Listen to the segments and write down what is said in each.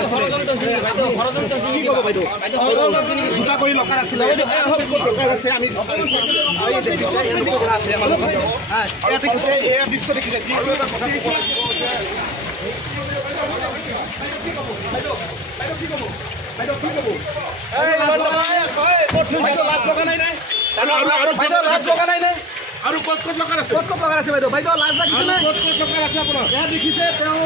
locker আছে কি ক'ব বাইদেউ দুটা কৰি লকাৰ আছিলে লকাৰ আছে আমি দেখিছে এনেকুৱা কৰা আছে আমাৰ লগত এয়া দেখিছে এয়া দৃশ্য দেখিছে যিটো এটা কথা বাইদেউ কি ক'ব লাজ লগা নাই লাজ লগা নাই আৰু ক'ত লগাৰ আছে বাইদেউ বাইদেউ লাজ লাগিছে নাই ক'ত লগাৰ আছে আপোনাৰ এয়া দেখিছে তেওঁ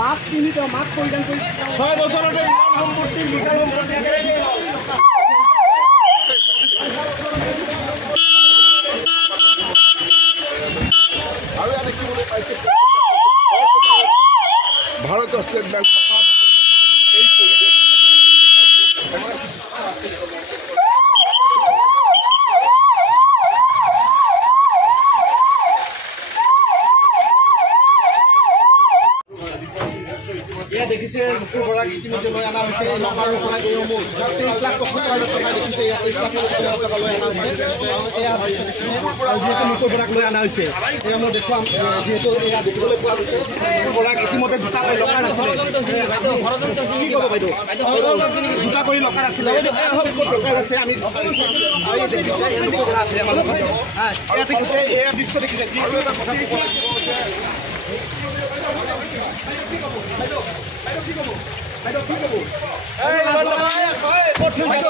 মাস্ক পিন্ধি তেওঁ মাস্ক পৰিধান কৰি 6 বছৰতে সম্পত্তি আৰু এয়া দেখিবলৈ পাইছে ভাৰতীয় ষ্টেট বেংক এই পৰিৱেশ দেখিছে মুকুল বৰাক ইতিমধ্যে লৈ অনা হৈছে লকাৰৰ পৰা এইসমূহ 23,75,000 টকা দেখিছে ইয়াত 23,75,000 টকা লৈ অনা হৈছে এয়া যিহেতু মুকুল বৰাক লৈ অনা হৈছে এয়া মই দেখুৱাম যিহেতু এয়া দেখিবলৈ পোৱা গৈছে মুকুল বৰাক ইতিমধ্যে দুটা কৰি লকাৰ আছিলে কি ক'ব বাইদেউ দুটা কৰি লকাৰ আছিলে লকাৰ আছে আমি দেখিছে এনেকুৱা কৰা আছে আমাৰ লগত এয়া দেখিছে এয়া দৃশ্য দেখিছে যিটো এটা কথা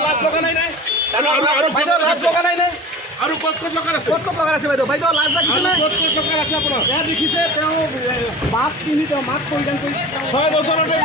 লাজ লগা নাই আৰু ক'ত লগাৰ আছে বাইদেউ বাইদেউ লাজ লাগিছে নাই ক'ত লগাৰ আছে আপোনাৰ এয়া দেখিছে তেওঁ মাস্ক পিন্ধি তেওঁ মাস্ক পৰিধান কৰি 6 বছৰতে